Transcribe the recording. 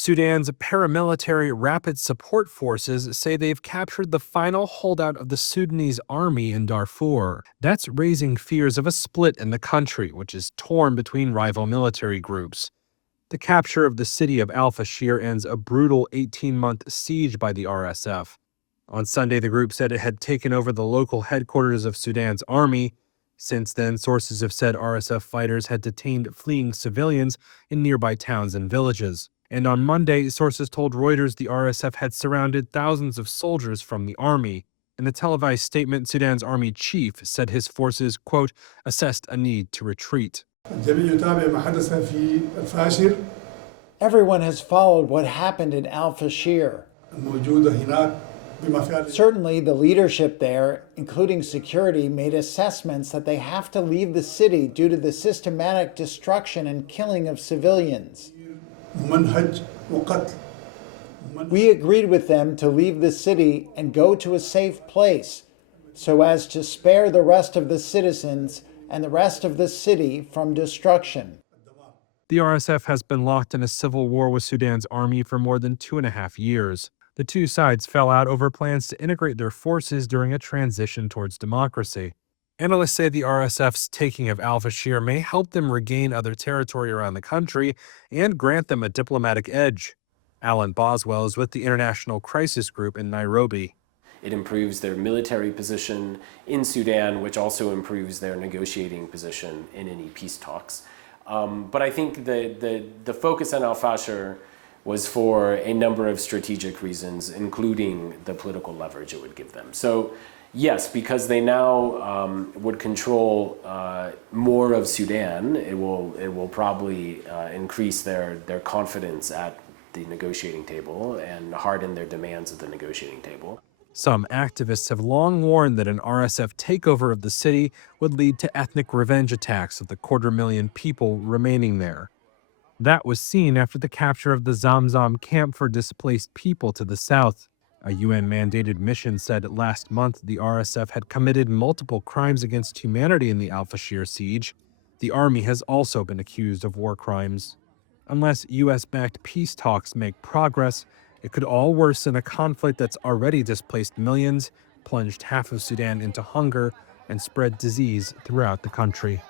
Sudan's paramilitary rapid support forces say they've captured the final holdout of the Sudanese army in Darfur. That's raising fears of a split in the country, which is torn between rival military groups. The capture of the city of Al-Fasher ends a brutal 18-month siege by the RSF. On Sunday, the group said it had taken over the local headquarters of Sudan's army. Since then, sources have said RSF fighters had detained fleeing civilians in nearby towns and villages. And on Monday, sources told Reuters the RSF had surrounded thousands of soldiers from the army. In a televised statement, Sudan's army chief said his forces, quote, assessed a need to retreat. Everyone has followed what happened in Al-Fasher. Certainly, the leadership there, including security, made assessments that they have to leave the city due to the systematic destruction and killing of civilians. We agreed with them to leave the city and go to a safe place so as to spare the rest of the citizens and the rest of the city from destruction. The RSF has been locked in a civil war with Sudan's army for more than 2.5 years. The two sides fell out over plans to integrate their forces during a transition towards democracy. Analysts say the RSF's taking of Al-Fasher may help them regain other territory around the country and grant them a diplomatic edge. Alan Boswell is with the International Crisis Group in Nairobi. It improves their military position in Sudan, which also improves their negotiating position in any peace talks. But I think the focus on Al-Fasher was for a number of strategic reasons, including the political leverage it would give them. So yes, because they now would control more of Sudan, it will probably increase their confidence at the negotiating table and harden their demands at the negotiating table. Some activists have long warned that an RSF takeover of the city would lead to ethnic revenge attacks of the 250,000 people remaining there. That was seen after the capture of the Zamzam camp for displaced people to the south. A UN-mandated mission said last month the RSF had committed multiple crimes against humanity in the Al-Fasher siege. The army has also been accused of war crimes. Unless U.S.-backed peace talks make progress, it could all worsen a conflict that's already displaced millions, plunged half of Sudan into hunger, and spread disease throughout the country.